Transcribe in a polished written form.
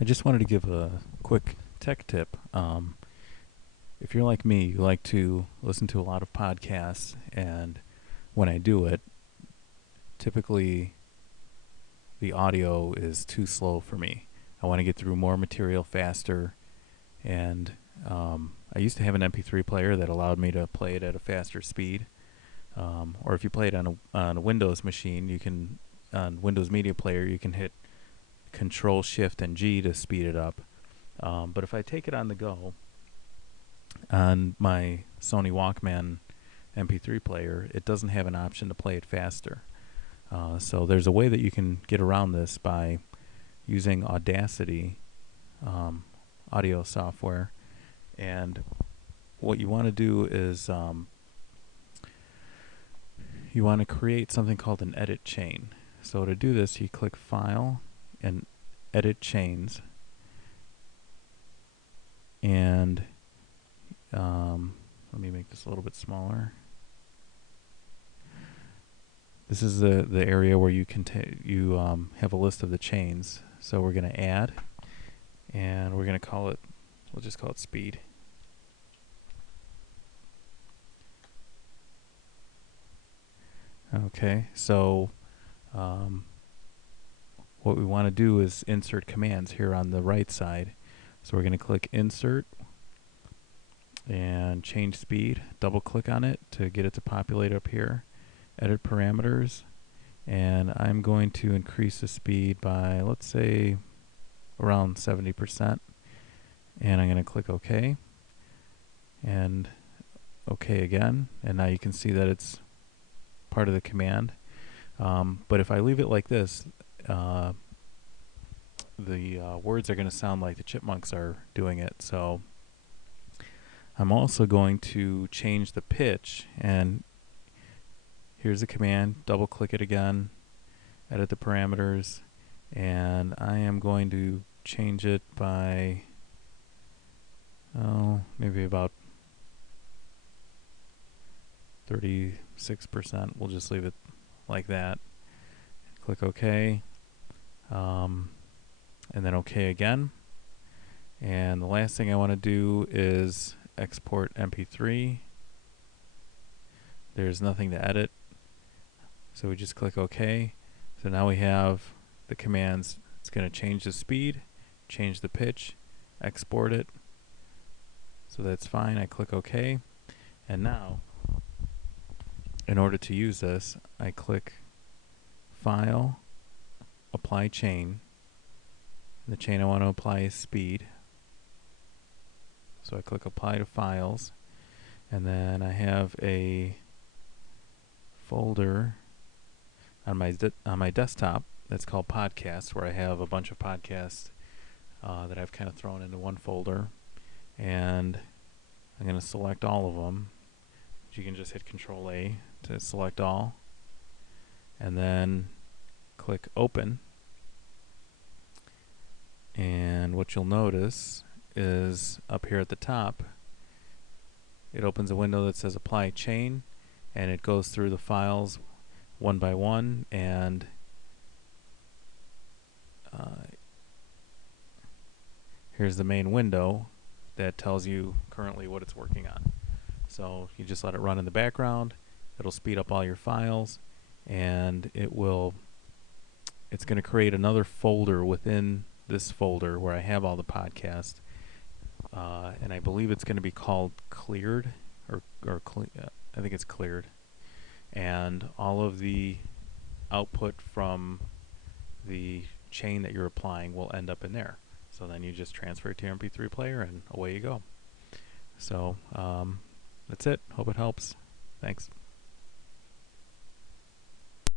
I just wanted to give a quick tech tip. If you're like me, you like to listen to a lot of podcasts, and when I do it, typically the audio is too slow for me. I want to get through more material faster, and I used to have an mp3 player that allowed me to play it at a faster speed. Or if you play it on a Windows machine, you can on Windows Media Player you can hit Control Shift and G to speed it up. But if I take it on the go on my Sony Walkman MP3 player, it doesn't have an option to play it faster. So there's a way that you can get around this by using Audacity audio software. And what you want to do is you want to create something called an edit chain. So to do this, you click File and Edit Chains. And let me make this a little bit smaller. This is the area where you can have a list of the chains. So we're going to add, and we're going to call it, we'll just call it speed. Okay, so what we want to do is insert commands here on the right side. So we're going to click Insert and change speed. Double click on it to get it to populate up here. Edit parameters, and I'm going to increase the speed by, let's say, around 70%. And I'm going to click OK. And OK again. And now you can see that it's part of the command. But if I leave it like this, the words are going to sound like the chipmunks are doing it. So I'm also going to change the pitch, and here's the command. Double click it again, edit the parameters, and I am going to change it by maybe about 36%. We'll just leave it like that. Click OK, and then OK again. And the last thing I want to do is export MP3. There's nothing to edit, so we just click OK. So now we have the commands. It's going to change the speed, change the pitch, export it. So that's fine. I click OK. And now, in order to use this, I click File, Apply Chain. The chain I want to apply is speed. So I click Apply to Files, and then I have a folder on my desktop that's called Podcasts, where I have a bunch of podcasts that I've kind of thrown into one folder, and I'm going to select all of them. You can just hit Control A to select all, and then click Open. And what you'll notice is up here at the top, it opens a window that says Apply Chain, and it goes through the files one by one, and here's the main window that tells you currently what it's working on. So you just let it run in the background. It'll speed up all your files, and it's going to create another folder within this folder where I have all the podcasts, and I believe it's going to be called Cleared, or I think it's Cleared, and all of the output from the chain that you're applying will end up in there. So then you just transfer it to your MP3 player, and away you go. So that's it. Hope it helps. Thanks.